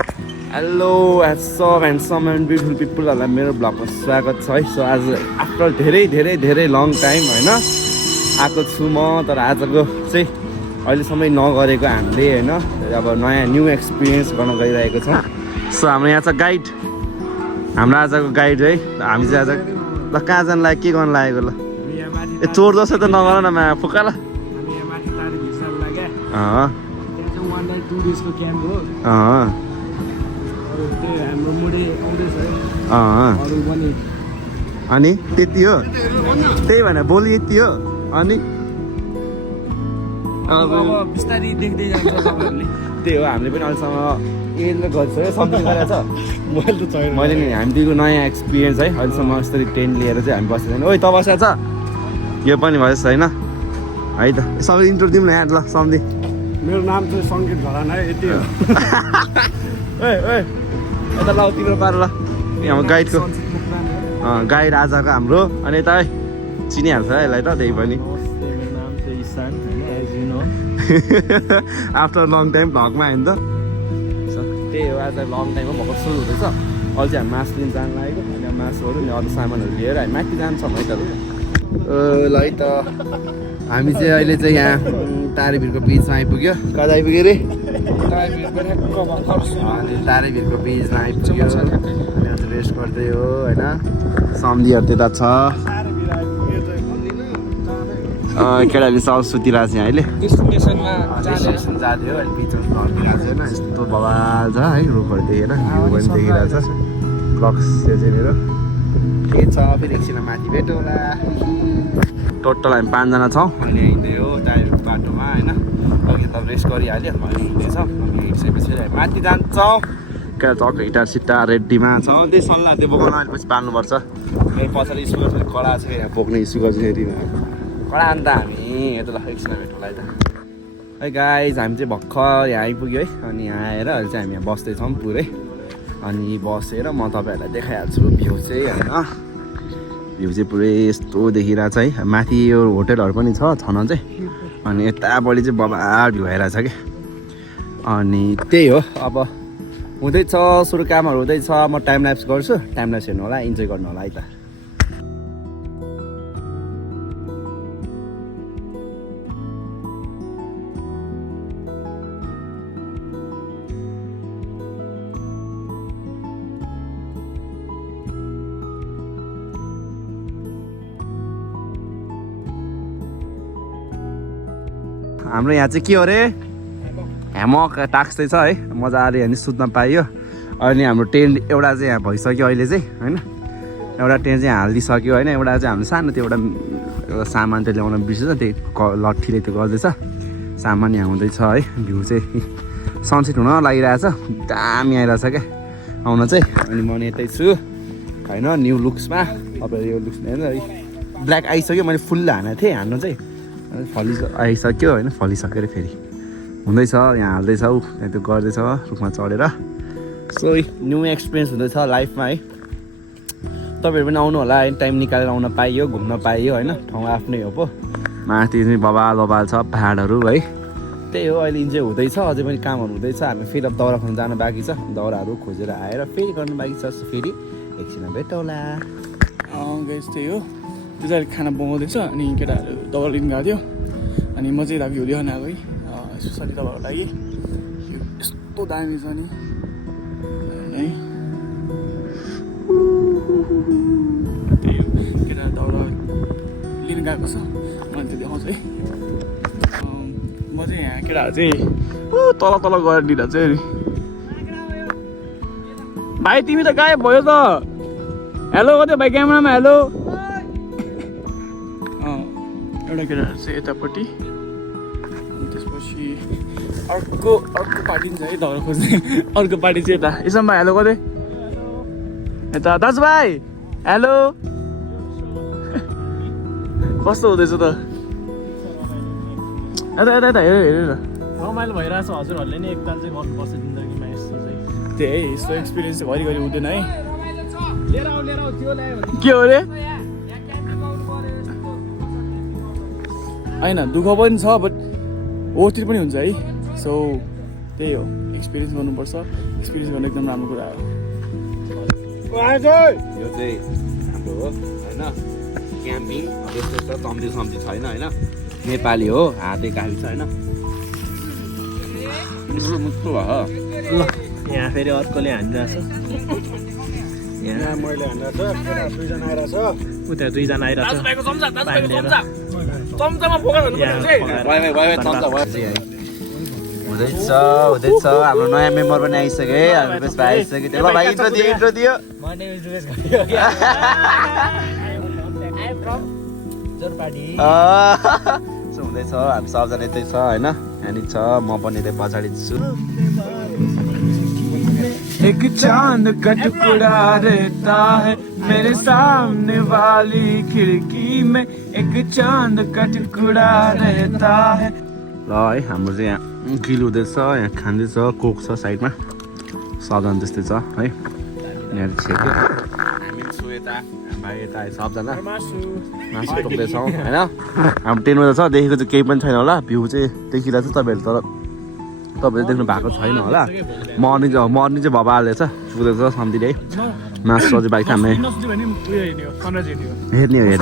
Hello सब handsome and beautiful पिपुलहरूलाई मेरो ब्लगमा स्वागत छ है। सो आज आफ्टर धेरै लङ टाइम होइन आएको छु म। तर आजको चाहिँ अहिलेसम्म नगरेको हामीले होइन अब नयाँ न्यू एक्सपिरियन्स गर्न गइरहेको छौँ। सो हाम्रो यहाँ छ गाइड, हाम्रो आजको गाइड है। हामी चाहिँ आज ल कहाँ जानु लाग्यो, के गर्नु लागेको ल? ए चोर जस्तो त नगर न मा फुका ल। अनि त्यति हो, त्यही भनेर बोली यति हो। अनि बिस्तारै देख्दै जान्छ तपाईहरुले। त्यही हो, हामीले पनि अहिलेसम्म एजले गरिसक्यो, सम्झिनु गरेको छ मैले त छैन। मैले नि हामी दिएको नयाँ एक्सपिरियन्स है। अहिलेसम्म यस्तरी टेन्ट लिएर चाहिँ हामी बसेको छैन। ओइ त बसेको छ, यो पनि भएछ होइन है त। सबै इन्ट्रो दिउँ न यहाँ ल सम्झि। मेरो नाम चाहिँ सङ्गीत घरान है, यति हो। ओइ यता लाउ तिम्रो पार ल। यहाँ गाइडको गाइड आजको हाम्रो। अनि यता है चिनिहाल्छ है यसलाई त, त्यही पनि मेरो नाम चाहिँ इसान हैन, as you know. After long time भ्लगमा आयो नि त। त्यही हो, आज लङ टाइममा भर्खर सुरु हुँदैछ। अहिले चाहिँ हामी मासु लिन जानु लागेको। अनि मासुहरू नि अरू सामानहरू लिएर हामी माथि जान्छौँ है त। ल है त हामी चाहिँ अहिले चाहिँ यहाँ तारेभिरको बिचमा आइपुग्यो। कहाँ आइपुग्यो रे? अनि तारेभिरको बिचमा आइपुग्यो। अनि आज रेस्ट गर्दै हो होइन। सम्झीहरू त्यता छ, केटाहरूले सब सुतिरहेको छ यहाँ अहिले। डेस्टिनेसन जाँदै हो अहिले बिचमा घरतिरहेको छ होइन। यस्तो बवाल छ है, रुखहरू देखेर भ्यू पनि देखिरहेको छ। क्लक्स त्यो चाहिँ मेरो के छ, फेरि एकछिन माथि भेटौँ होला। टोटल हामी 5 जना छौँ। अहिले हिँड्दै हो टाइरको बाटोमा होइन। अघि त रेस्ट गरिहाल्यो, अहिले हिँड्दैछौँ। अनि हिँडिसकेपछि हामी माथि जान्छौँ। क्या चक्क गिटार सिटार रेडीमा छ। त्यही सल्लाह त्यो बोकाउन अलिपछि पाल्नुपर्छ। फेरि पछाडि स्कुल फेरि कडा छ, यहाँ बोक्ने स्कुल चाहिँ फेरि कडा। अन्त हामी यता ल एकछिन भेटौँला है त। है गाइज हामी चाहिँ भर्खर यहाँ आइपुग्यो है। अनि यहाँ आएर अहिले चाहिँ हामी यहाँ बस्दैछौँ पुरै। अनि बसेर म तपाईँहरूलाई देखाइहाल्छु भ्यू चाहिँ होइन। भ्यू चाहिँ पुरै यस्तो देखिरहेको छ है। माथि यो होटेलहरू पनि छ छन चाहिँ। अनि यतापट्टि चाहिँ बबाल भ्यू आइरहेछ क्या। अनि त्यही हो, अब हुँदैछ सुरु कामहरू हुँदैछ। म टाइम ल्याप्स गर्छु, टाइम ल्याप्स हेर्नु होला, इन्जोय गर्नु होला है त। हाम्रो यहाँ चाहिँ के हो अरे, ह्यामक टाक्सै छ है। मजाले अनि सुत्न पाइयो। अनि हाम्रो टेन्ट एउटा चाहिँ यहाँ भइसक्यो अहिले चाहिँ होइन। एउटा टेन्ट चाहिँ हालिदिइसक्यो होइन। एउटा चाहिँ हाम्रो सानो त्यो एउटा सामान चाहिँ ल्याउन बिर्सेछ, त्यही लट्ठीले त्यो गर्दैछ। सामान यहाँ हुँदैछ है। भ्यू चाहिँ सनसेट हुन लागिरहेछ, दामी आइरहेछ क्या आउन चाहिँ। अनि म यतै छु होइन, न्यू लुक्समा। तपाईँहरू यो लुक्स हेर्नु है, ब्ल्याक आइसक्यो। मैले फुल हानेको थिएँ, हान्नु चाहिँ फलि आइसक्यो होइन। फलिसकेर फेरि हुँदैछ, यहाँ हाल्दैछ ऊ त्यहाँ त्यो गर्दैछ रुखमा चढेर। सो न्यू एक्सपिरियन्स हुँदैछ लाइफमा है। तपाईँहरू पनि आउनु होला है, टाइम निकालेर आउन पाइयो, घुम्न पाइयो होइन। ठाउँ आफ्नै हो पो, माथि चाहिँ बबाल छ पहाडहरू है। त्यही हो, अहिले इन्जोय हुँदैछ। अझै पनि कामहरू हुँदैछ। हामी फेरि अब दाउरा खानु जानु बाँकी छ। दाउराहरू खोजेर आएर फेरि गर्नु बाँकी छ। फेरि एकछिन भेटौँला। गाइस त्यही हो, त्यो चाहिँ खाना बनाउँदैछ। अनि केटाहरू दाउरा लिन गएको थियो। अनि म चाहिँ यता भ्यू देखाउन आएको है, स्पेसली तपाईँहरूको लागि। यस्तो दामी छ नि है। त्यही हो, केटाहरू दाउरा लिन गएको छ। मैले त्यो देखाउँछु है। म चाहिँ यहाँ केटाहरू चाहिँ तल गएर दिँदा चाहिँ भाइ तिमी त गायब भयो त। हेलो कतै भाइ क्यामेरामा हेलो। एउटा केटाहरू चाहिँ यतापट्टि, अनि त्यसपछि अर्को पार्टी छ है दाउरा खोज्ने। अर्को पार्टी चाहिँ यता। इसम भाइ हेलो कतै यता। दाजु भाइ हेलो। कस्तो हुँदैछ त? यता हेर रमाइलो भइरहेछ। हजुरहरूले नि एकताल चाहिँ गर्नुपर्छ जिन्दगीमा यस्तो चाहिँ। त्यही है, यस्तो एक्सपिरियन्स चाहिँ घरिघरि हुँदैन है। लिएर आऊ त्यो ल्यायो भने के हो रे होइन, दुःख पनि छ बट ओतिर पनि हुन्छ है। सो त्यही हो, एक्सपिरियन्स गर्नुपर्छ एक्सपिरियन्स गर्न एकदम राम्रो कुरा हो यो चाहिँ हाम्रो हो होइन क्याम्पिङ यस्तो छ तम्दी सम्झी छैन होइन नेपाली हो हाते काफी छ होइन मुक्तो भयो ल यहाँ फेरि अर्कोले हानिरहेछ यहाँ मैले हान्दा छ केटा दुईजना आइरहेछ उता दुईजना आइरहेछ हुँदैछ हाम्रो नयाँ मेम्बर पनि आइसक्यो है रुपेश भाइ आइसक्यो ल भाइ इन्ट्रो दियो हुँदैछ हामी सबजना यतै छ होइन यहाँनिर छ म पनि यतै पछाडि छु एक चांद का टुकड़ा रहता है मेरे सामने वाली खिड़की में एक चांद का टुकड़ा रहता है ल है हाम्रो चाहिँ यहाँ ग्रिल हुँदैछ यहाँ खाँदैछ कोक छ साइडमा सबजना जस्तै छ है यहाँ छेक्यो हामी छु यता भाइ यता सबजना मासु टोक्दैछौँ होइन हाम्रो टेनमा छ देखेको चाहिँ केही पनि छैन होला भ्यू चाहिँ देखिरहेको छ तपाईँहरू तर तपाईँले देख्नु भएको छैन होला मर्निङ चाहिँ भब हाल्दैछ पुग्दैछ सम्धिले है मासु सब्जी बाइक हामी हेर्ने हो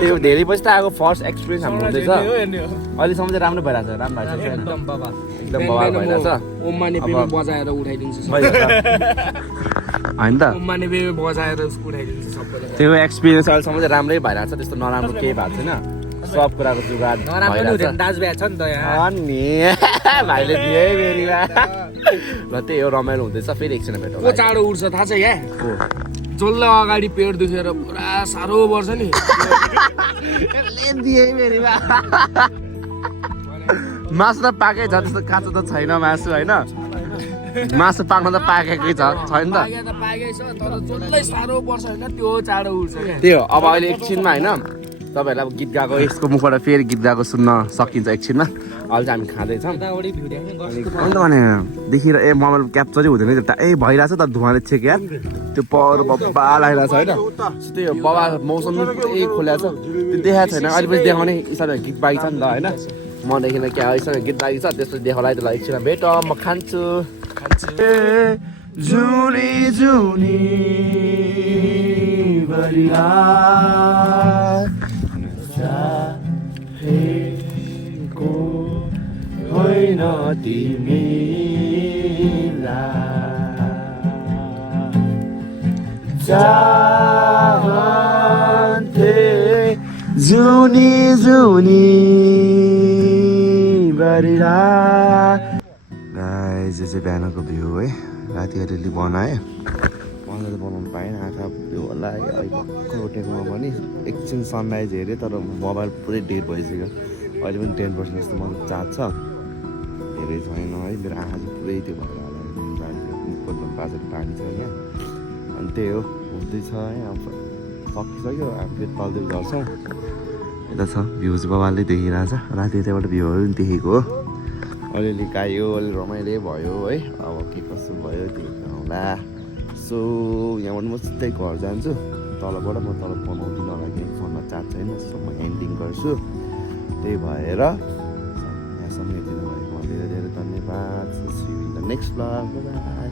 त्यो धेरै पछि त आएको फर्स्ट एक्सपिरियन्स हाम्रो हुँदैछ अहिलेसम्म चाहिँ राम्रो भइरहेछ राम्रो भइरहेछ एकदम बवाल भइरहेछ बजाएर उठाइदिन्छु होइन त बजाएर उठाइदिन्छु सबैले त्यो एक्सपिरियन्स अहिलेसम्म चाहिँ राम्रै भइरहेछ त्यस्तो नराम्रो केही भएको छैन सब कुराको जुगाड भइरहेछ दाजुभाइ छ नि त यहाँ अनि भाइले दिए फेरिमा ल त्यही हो रमाइलो हुँदैछ फेरि एकछिन भेटौँ को चाँडो उठ्छ थाहा छ यहाँ जसले अगाडि पेट दुखेर पुरा साह्रो पर्छ नि दिए फेरिमा मासु त पाकै छ त्यस्तो काँचो त छैन मासु होइन मासु पाक्न त पाकेकै छ छैन त पाकै छ तर जसलाई साह्रो पर्छ होइन त्यो चाँडो उठ्छ क्या त्यही हो अब अहिले एकछिनमा होइन तपाईँहरूलाई अब गीत गाएको यसको मुखबाट फेरि गीत गाएको सुन्न सकिन्छ एकछिनमा अहिले चाहिँ हामी खाँदैछौँ अन्त भने देखिएर मोबाइल क्याप्चरै हुँदैन ए भइरहेछ त धुवाले छेक यार त्यो पर बब्बा लगाइरहेछ होइन त्यही हो बबा मौसम पुरै खोलिरहेको छ त्यो देखाएको छैन अहिले पछि देखाउने हिसाबले गीत बाँकी छ नि त होइन मदेखि क्या यसरी गीत बाँकी छ त्यसपछि देखाउलाई त्यसलाई एकछिनमा भेटौँ म खान्छु जुनी जुनी बरिया चाहेको होइन तिमीलाई चाहन्थे जुनी जुनी बरिया गाइस यो चाहिँ बिहानको भ्यू है राति अलिअलि बनाएँ मलाई त बनाउनु पाएन आँखा भ्यू होला अहिले भक्कु उठेकोमा पनि एकछिन सनराइज हेरेँ तर मोबाइल पुरै डेड भइसक्यो अहिले पनि 10% जस्तो मलाई चार्ज छ धेरै छैन है मेरो आँखा चाहिँ पुरै त्यो भएर होला मुखको बाजेर पानी छ यहाँ अनि त्यही हो हुँदैछ है अब सकिसक्यो अब फेरि तलतिर झर्छौँ यता छ भ्यू चाहिँ बाबाले देखिरहेछ राति यताबाट भ्यूहरू पनि देखेको हो अलिअलि गायो अलि रमाइलो भयो है अब के कसो भयो त्यो होला सो यहाँबाट म सिधै घर जान्छु तलबाट म तल बनाउँदिनँ होला किनकि फोनमा चार्ज छैन सो म एन्डिङ गर्छु त्यही भएर यहाँसम्म यति नै भएको धेरै धेरै धन्यवाद see you in the next blog by